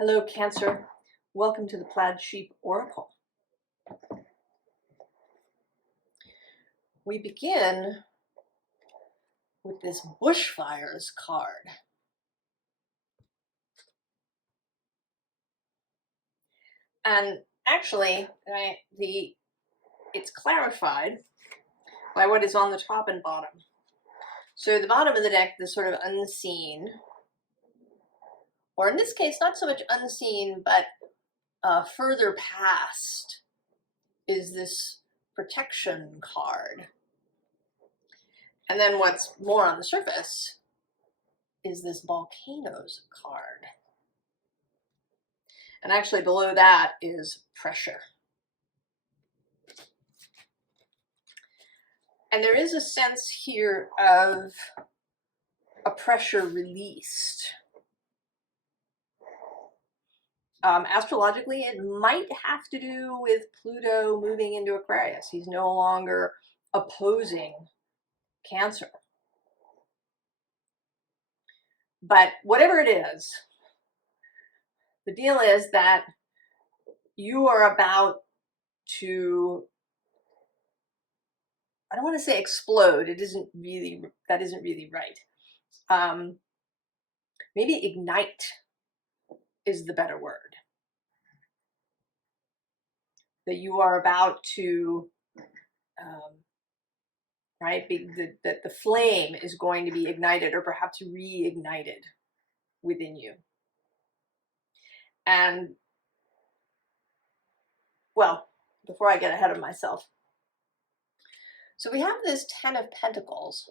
Hello, Cancer. Welcome to the Plaid Sheep Oracle. We begin with this Bushfires card. And actually, it's clarified by what is on the top and bottom. So the bottom of the deck, the sort of unseen, or in this case, not so much unseen, but further past, is this protection card. And then what's more on the surface is this volcanoes card. And actually below that is pressure. And there is a sense here of a pressure released. Astrologically, it might have to do with Pluto moving into Aquarius. He's no longer opposing Cancer. But whatever it is, the deal is that you are about to, I don't want to say explode. That isn't really right. Maybe ignite is the better word. That you are about to, that the flame is going to be ignited or perhaps reignited within you. And, well, before I get ahead of myself. So we have this Ten of Pentacles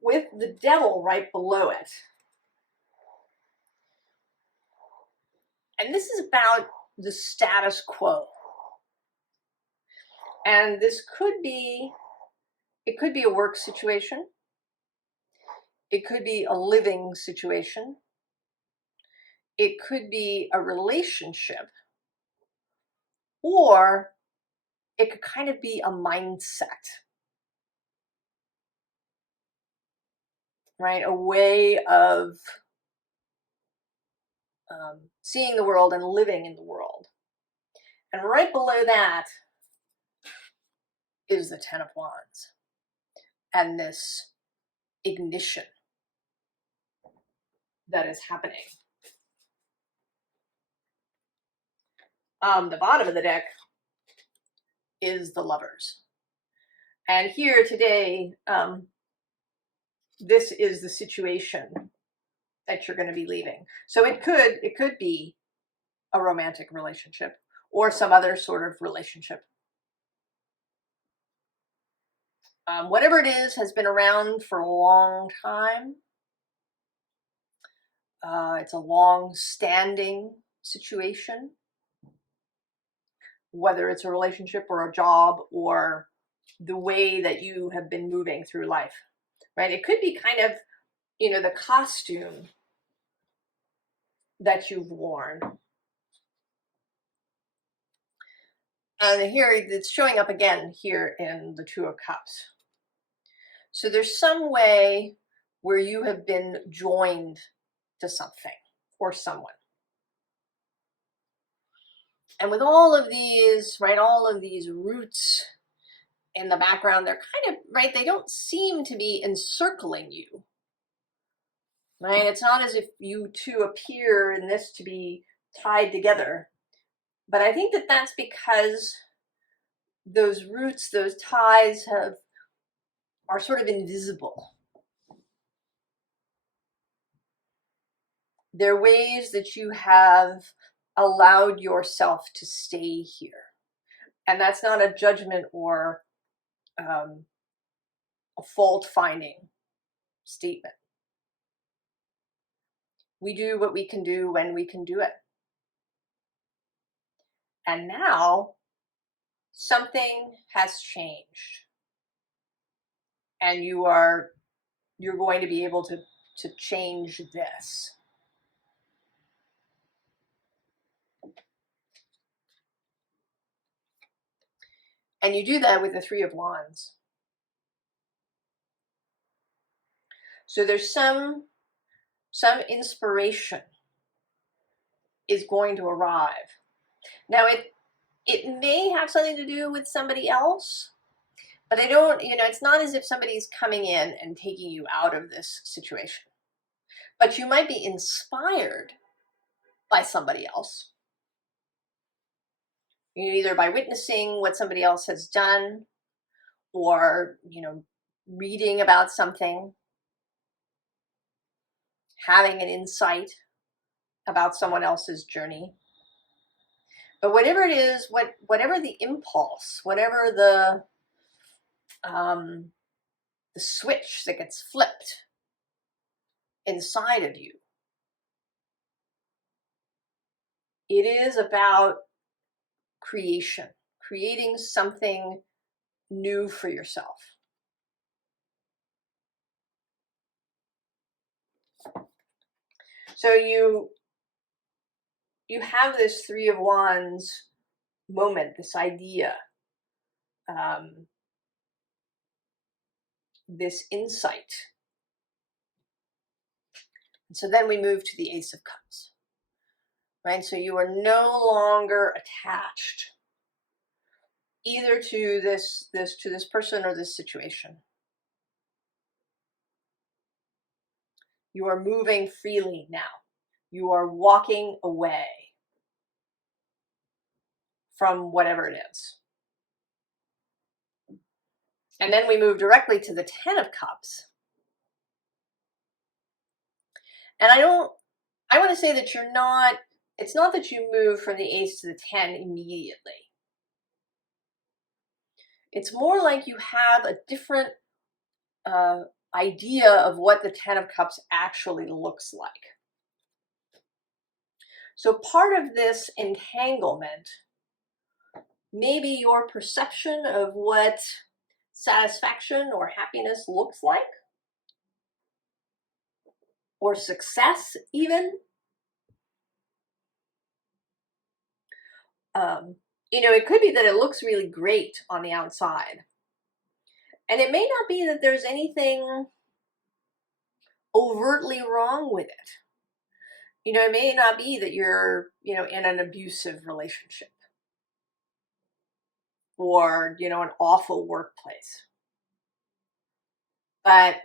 with the Devil right below it. And this is about the status quo. And this could be, it could be a work situation. It could be a living situation. It could be a relationship. Or it could kind of be a mindset. Right? A way of seeing the world and living in the world. And right below that is the Ten of Wands and this ignition that is happening. The bottom of the deck is the Lovers. And here today, this is the situation that you're going to be leaving. So it could be a romantic relationship or some other sort of relationship. Whatever it is has been around for a long time. It's a long-standing situation, whether it's a relationship or a job or the way that you have been moving through life, right? It could be kind of, the costume that you've worn. And here it's showing up again here in the Two of Cups. So there's some way where you have been joined to something or someone. And with all of these, right, all of these roots in the background, they're kind of, right, they don't seem to be encircling you. Right? It's not as if you two appear in this to be tied together. But I think that that's because those roots, those ties are sort of invisible. They're ways that you have allowed yourself to stay here. And that's not a judgment or a fault-finding statement. We do what we can do when we can do it. And now something has changed. And you're going to be able to change this. And you do that with the Three of Wands. So there's some some inspiration is going to arrive. Now, it may have something to do with somebody else, but I don't, it's not as if somebody's coming in and taking you out of this situation. But you might be inspired by somebody else. Either by witnessing what somebody else has done, or, reading about something, having an insight about someone else's journey. But whatever it is, whatever the impulse, whatever the switch that gets flipped inside of you, it is about creation, creating something new for yourself. So you have this Three of Wands moment, this idea, this insight. And so then we move to the Ace of Cups, right? So you are no longer attached either to this person or this situation. You are moving freely now. You are walking away from whatever it is. And then we move directly to the Ten of Cups. And I want to say that it's not that you move from the Ace to the 10 immediately. It's more like you have a different idea of what the Ten of Cups actually looks like. So part of this entanglement may be your perception of what satisfaction or happiness looks like, or success even. It could be that it looks really great on the outside. And it may not be that there's anything overtly wrong with it. It may not be that you're, in an abusive relationship or, an awful workplace. But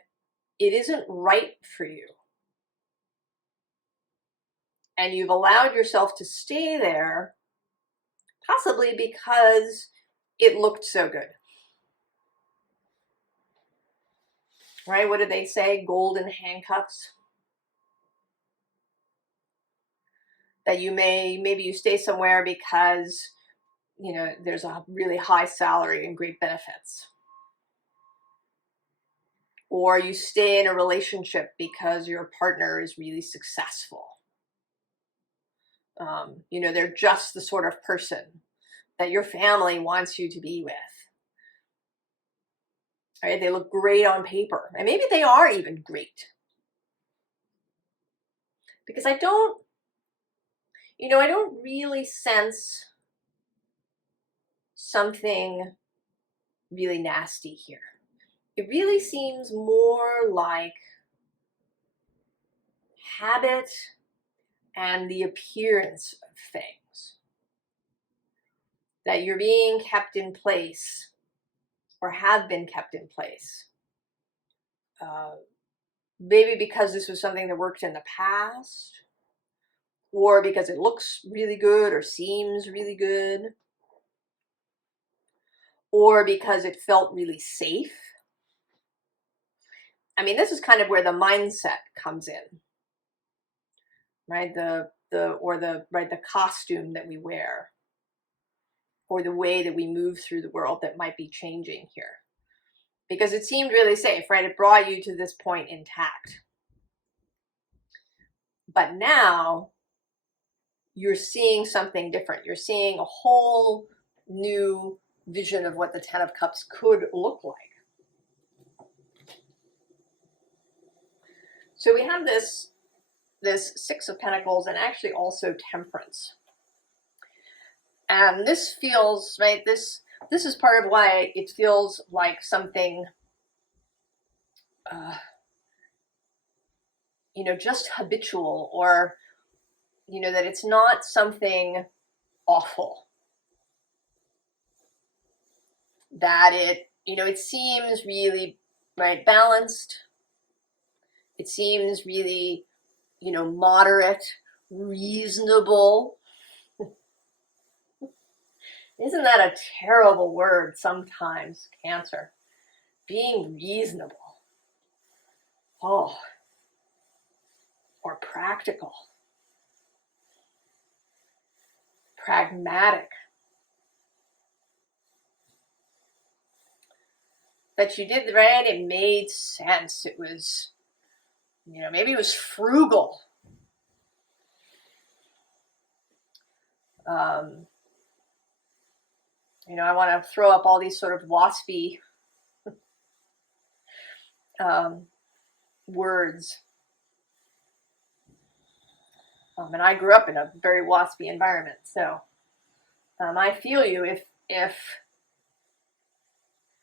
it isn't right for you. And you've allowed yourself to stay there, possibly because it looked so good. Right? What did they say? Golden handcuffs. That maybe you stay somewhere because, there's a really high salary and great benefits. Or you stay in a relationship because your partner is really successful. They're just the sort of person that your family wants you to be with. Right? They look great on paper. And maybe they are even great. Because I don't really sense something really nasty here. It really seems more like habit and the appearance of things. That you're being kept in place or have been kept in place. Maybe because this was something that worked in the past, or because it looks really good or seems really good, or because it felt really safe. I mean, this is kind of where the mindset comes in, right? The costume that we wear, or the way that we move through the world that might be changing here. Because it seemed really safe, right? It brought you to this point intact. But now you're seeing something different. You're seeing a whole new vision of what the Ten of Cups could look like. So we have this Six of Pentacles and actually also Temperance. And this feels, right, this is part of why it feels like something, you know, just habitual, or, you know, that it's not something awful. That it, you know, it seems really, right, balanced. It seems really, you know, moderate, reasonable. Isn't that a terrible word sometimes, Cancer? Being reasonable. Oh, or practical. Pragmatic. That you did right, it made sense. It was, you know, maybe it was frugal. You know, I want to throw up all these sort of waspy words. And I grew up in a very waspy environment, so I feel you if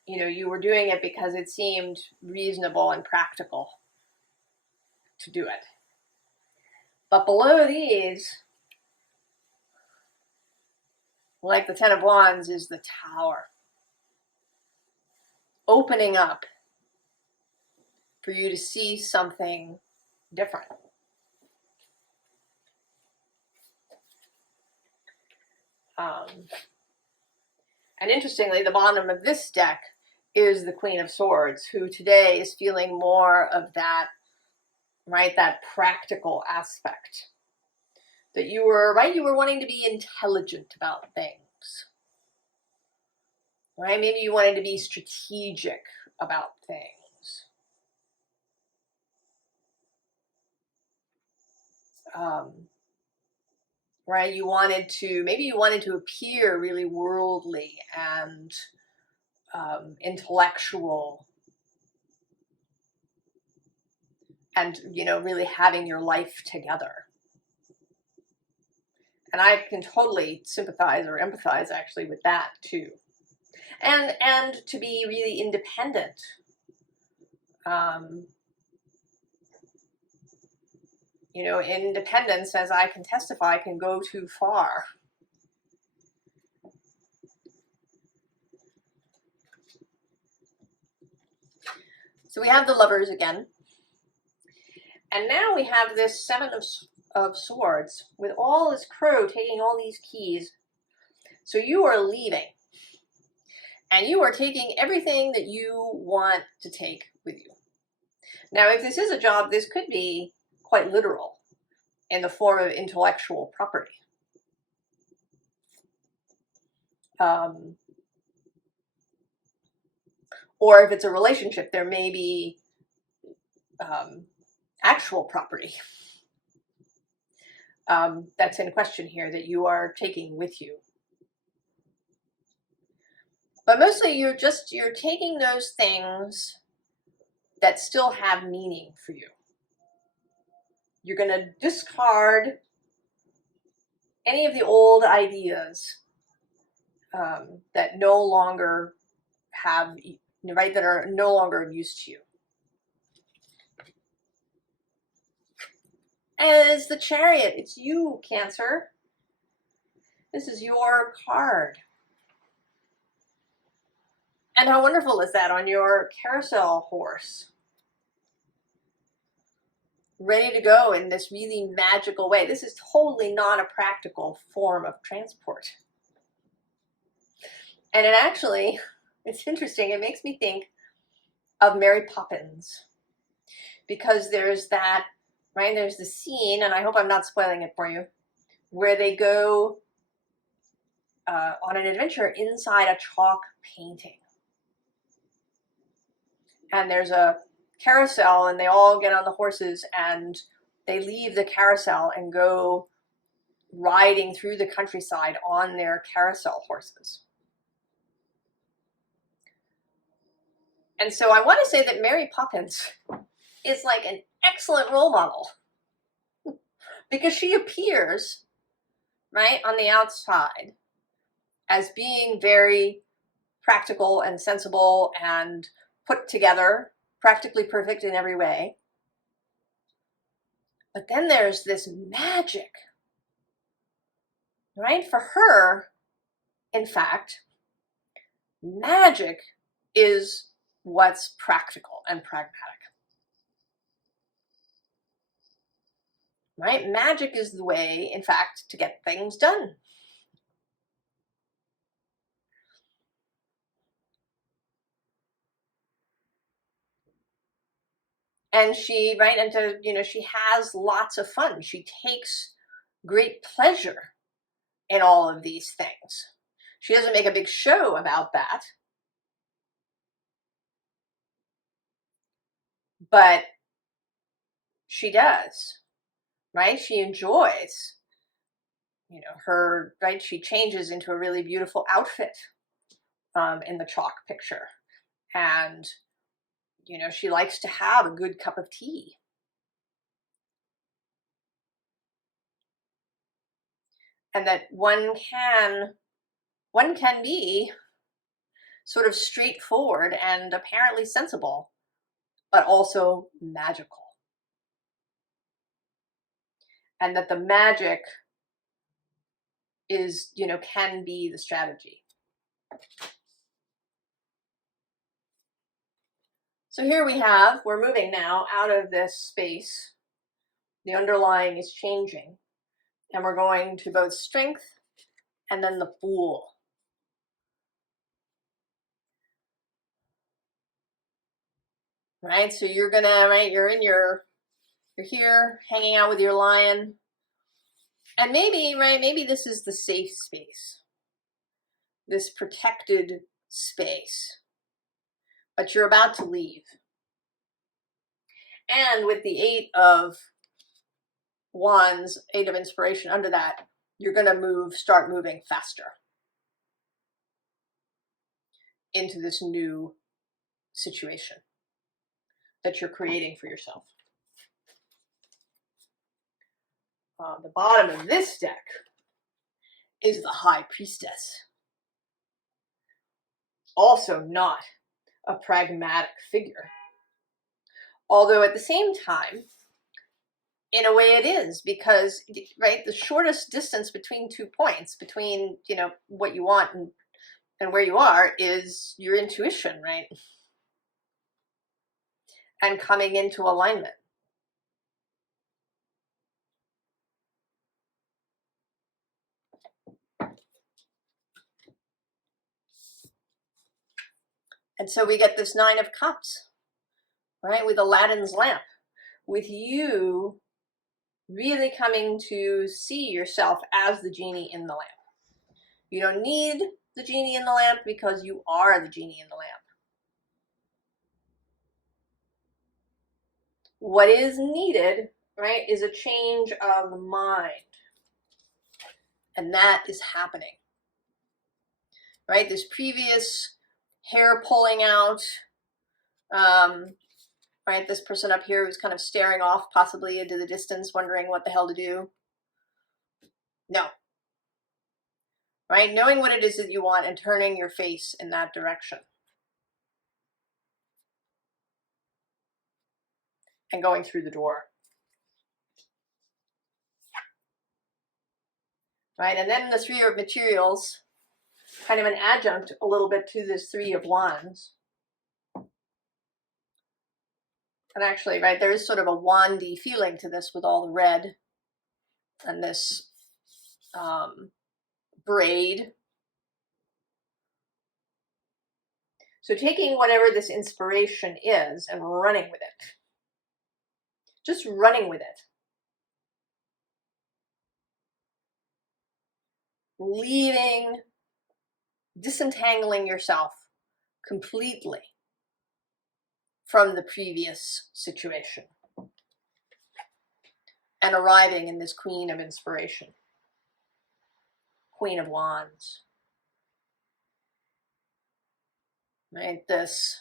you know, you were doing it because it seemed reasonable and practical to do it. But below these, like the Ten of Wands, is the Tower. Opening up for you to see something different. And interestingly, the bottom of this deck is the Queen of Swords, who today is feeling more of that, right, that practical aspect. That you were, right, you were wanting to be intelligent about things. Right, maybe you wanted to be strategic about things. Right, maybe you wanted to appear really worldly and intellectual, and, you know, really having your life together. And I can totally sympathize or empathize actually with that too. And to be really independent. You know, independence, as I can testify, can go too far. So we have the Lovers again. And now we have this Seven of Swords with all this crow taking all these keys. So you are leaving. And you are taking everything that you want to take with you. Now, if this is a job, this could be quite literal in the form of intellectual property. Or if it's a relationship, there may be actual property that's in question here that you are taking with you. But mostly you're taking those things that still have meaning for you. You're going to discard any of the old ideas that no longer have, right, that are no longer of use to you. As the Chariot, it's you, Cancer. This is your card. And how wonderful is that on your carousel horse? Ready to go in this really magical way. This is totally not a practical form of transport. And it actually, it's interesting, it makes me think of Mary Poppins. Because there's that, right, there's the scene, and I hope I'm not spoiling it for you, where they go on an adventure inside a chalk painting. And there's a carousel, and they all get on the horses, and they leave the carousel and go riding through the countryside on their carousel horses. And so I want to say that Mary Poppins is like an excellent role model because she appears, right, on the outside as being very practical and sensible and put together, practically perfect in every way. But then there's this magic, right? For her, in fact, magic is what's practical and pragmatic, right? Magic is the way, in fact, to get things done. And she, right, and to, you know, she has lots of fun. She takes great pleasure in all of these things. She doesn't make a big show about that, but she does, right? She enjoys, you know, her, right? She changes into a really beautiful outfit in the chalk picture. And, you know, she likes to have a good cup of tea. And that one can be sort of straightforward and apparently sensible, but also magical. And that the magic is, you know, can be the strategy. So here we're moving now out of this space. The underlying is changing. And we're going to both strength and then the Fool. Right? So you're gonna, right, you're here hanging out with your lion. And maybe, right, maybe this is the safe space. This protected space. But you're about to leave. And with the 8 of Wands, 8 of Inspiration under that, you're going to start moving faster into this new situation that you're creating for yourself. The bottom of this deck is the High Priestess. Also not a pragmatic figure. Although at the same time, in a way it is, because, right, the shortest distance between 2 points, between, you know, what you want and where you are, is your intuition, right? And coming into alignment. And so we get this 9 of Cups, right, with Aladdin's lamp, with you really coming to see yourself as the genie in the lamp. You don't need the genie in the lamp because you are the genie in the lamp. What is needed, right, is a change of mind. And that is happening. Right, this previous hair pulling out, right, this person up here who's kind of staring off possibly into the distance, wondering what the hell to do. No. Right, knowing what it is that you want and turning your face in that direction. And going through the door. Right, and then the 3 of Materials, kind of an adjunct a little bit to this 3 of Wands. And actually, right, there is sort of a wandy feeling to this with all the red and this braid. So taking whatever this inspiration is and running with it. Just running with it. Leaving, disentangling yourself completely from the previous situation. And arriving in this Queen of Inspiration. Queen of Wands. Right, this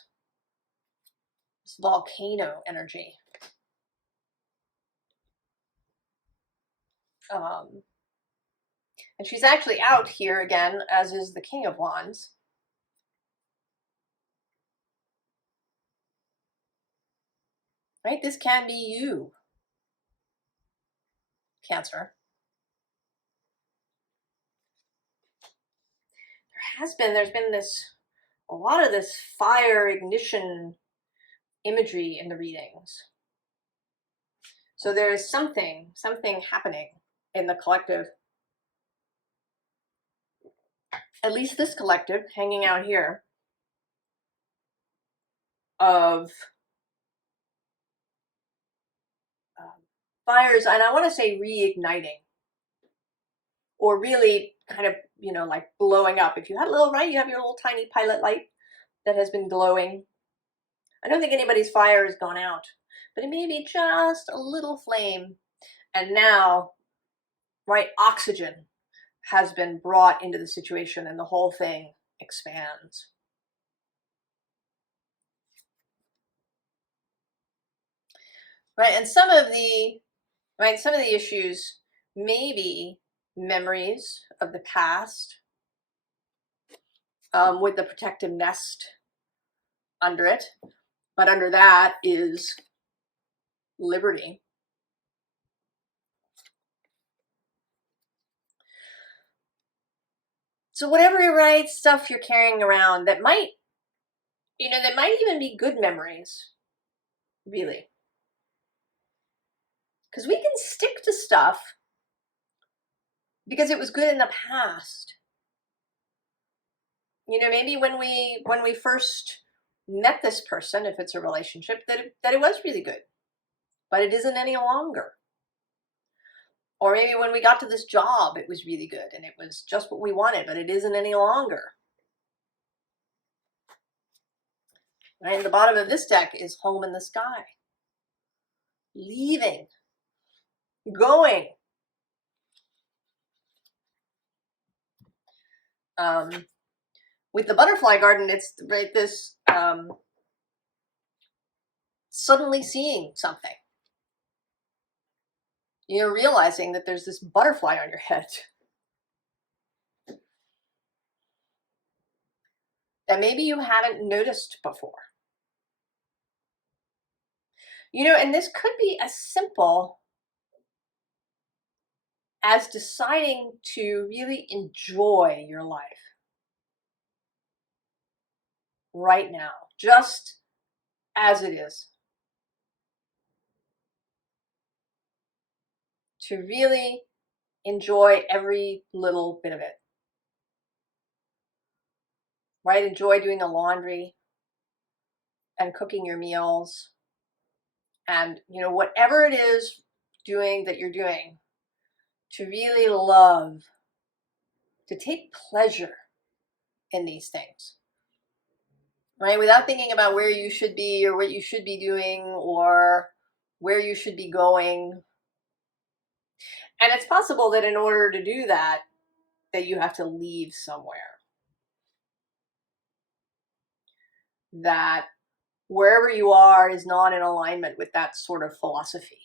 volcano energy. And she's actually out here again, as is the King of Wands. Right, this can be you. Cancer. There's been a lot of this fire ignition imagery in the readings. So there is something happening in the collective. At least this collective hanging out here of fires, and I want to say reigniting, or really kind of, like blowing up. If you had a little, right, you have your little tiny pilot light that has been glowing. I don't think anybody's fire has gone out, but it may be just a little flame. And now, right, oxygen has been brought into the situation and the whole thing expands. Right, and some of the issues may be memories of the past, with the protective nest under it, but under that is liberty. So whatever stuff you're carrying around that might even be good memories, really. Because we can stick to stuff because it was good in the past. Maybe when we first met this person, if it's a relationship, that it was really good, but it isn't any longer. Or maybe when we got to this job, it was really good and it was just what we wanted, but it isn't any longer. Right? And the bottom of this deck is home in the sky. Leaving. Going. With the butterfly garden, it's right this suddenly seeing something. Realizing that there's this butterfly on your head that maybe you haven't noticed before. And this could be as simple as deciding to really enjoy your life right now, just as it is. To really enjoy every little bit of it. Right? Enjoy doing the laundry and cooking your meals. And, whatever it is that you're doing, to really love, to take pleasure in these things. Right? Without thinking about where you should be or what you should be doing or where you should be going. And it's possible that in order to do that you have to leave somewhere. That wherever you are is not in alignment with that sort of philosophy.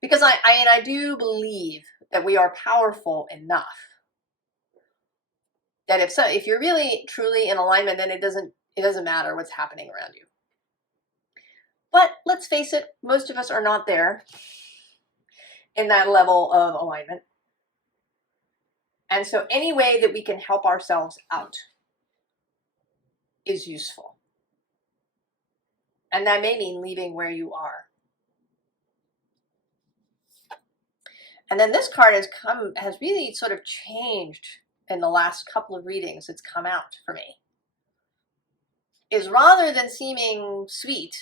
Because I do believe that we are powerful enough that if you're really truly in alignment, then it doesn't matter what's happening around you. But let's face it, most of us are not there in that level of alignment. And so any way that we can help ourselves out is useful. And that may mean leaving where you are. And then this card has really sort of changed in the last couple of readings. It's come out for me. Is rather than seeming sweet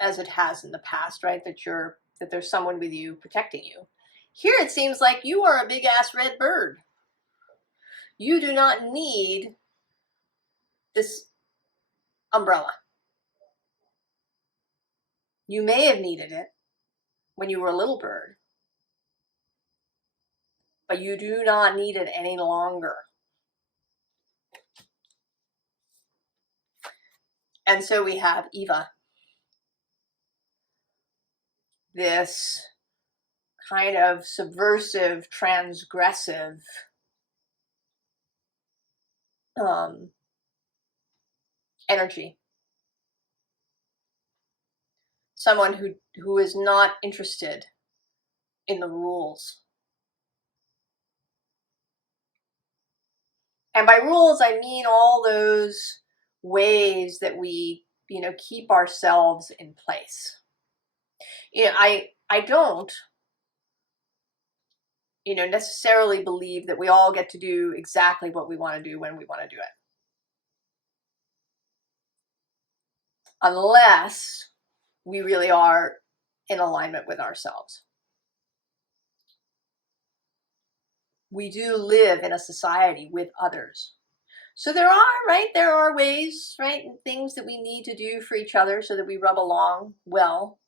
as it has in the past, right? That there's someone with you protecting you. Here it seems like you are a big ass red bird. You do not need this umbrella. You may have needed it when you were a little bird, but you do not need it any longer. And so we have Eva. This kind of subversive, transgressive energy. Someone who is not interested in the rules. And by rules, I mean all those ways that we, keep ourselves in place. I don't, necessarily believe that we all get to do exactly what we want to do when we want to do it. Unless we really are in alignment with ourselves. We do live in a society with others. So there are ways, and things that we need to do for each other so that we rub along well.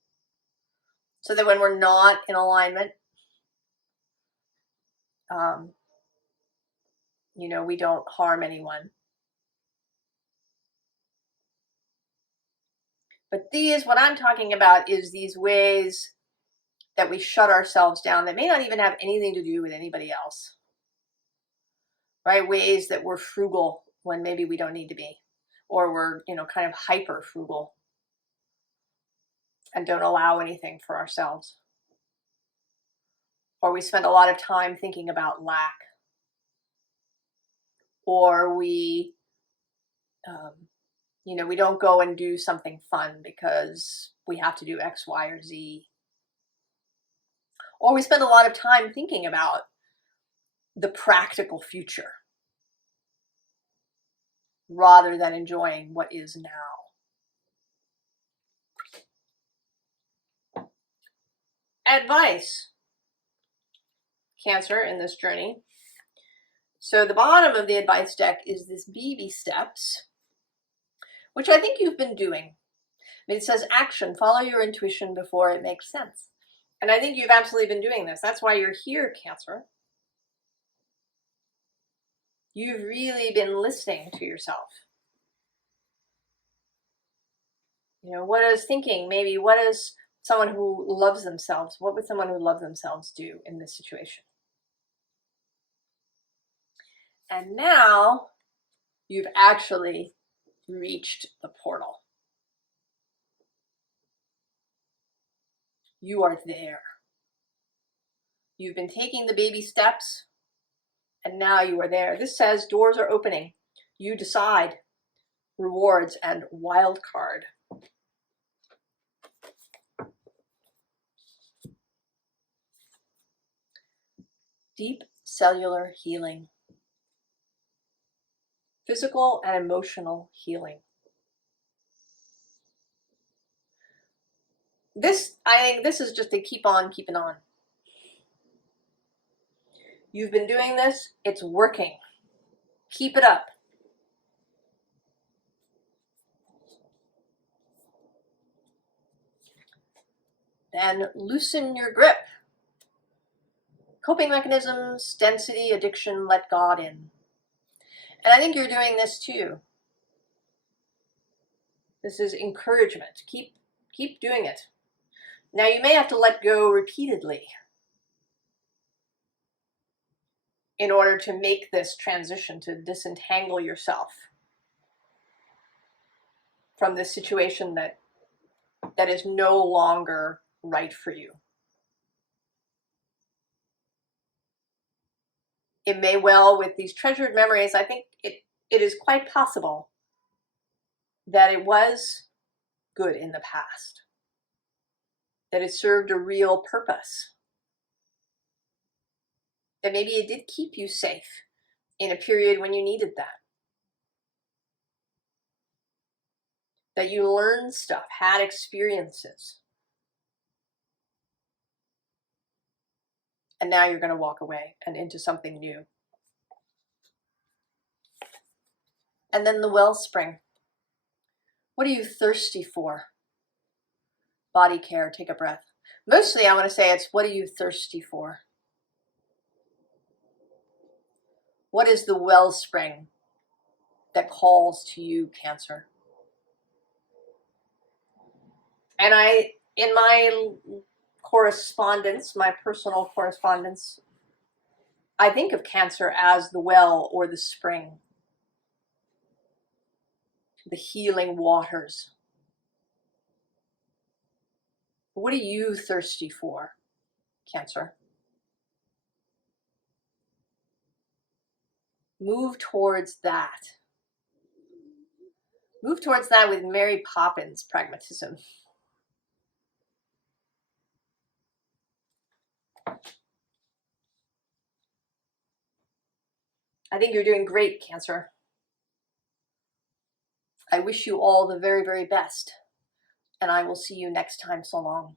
So that when we're not in alignment, we don't harm anyone. But what I'm talking about is these ways that we shut ourselves down that may not even have anything to do with anybody else. Right? Ways that we're frugal when maybe we don't need to be. Or we're, kind of hyper frugal and don't allow anything for ourselves. Or we spend a lot of time thinking about lack. Or we, we don't go and do something fun because we have to do X, Y, or Z. Or we spend a lot of time thinking about the practical future rather than enjoying what is now. Advice, Cancer, in this journey. So the bottom of the advice deck is this baby steps, which I think you've been doing. It says action, follow your intuition before it makes sense. And I think you've absolutely been doing this. That's why you're here, Cancer. You've really been listening to yourself. What is thinking? Maybe what is someone who loves themselves? What would someone who loves themselves do in this situation? And now you've actually reached the portal. You are there. You've been taking the baby steps, and now you are there. This says doors are opening. You decide. Rewards and wild card. Deep cellular healing. Physical and emotional healing. I think this is just a keep on keeping on. You've been doing this. It's working. Keep it up. Then loosen your grip. Coping mechanisms, density, addiction, let God in. And I think you're doing this too. This is encouragement. Keep doing it. Now you may have to let go repeatedly in order to make this transition, to disentangle yourself from this situation that is no longer right for you. It may well, with these treasured memories, I think it is quite possible that it was good in the past, that it served a real purpose, that maybe it did keep you safe in a period when you needed that you learned stuff, had experiences, and now you're going to walk away and into something new. And then the wellspring. What are you thirsty for? Body care, take a breath. Mostly I want to say it's what are you thirsty for? What is the wellspring that calls to you, Cancer? And in my correspondence, my personal correspondence, I think of Cancer as the well or the spring, the healing waters. What are you thirsty for, Cancer? Move towards that. Move towards that with Mary Poppins pragmatism. I think you're doing great, Cancer. I wish you all the very, very best, and I will see you next time. So long.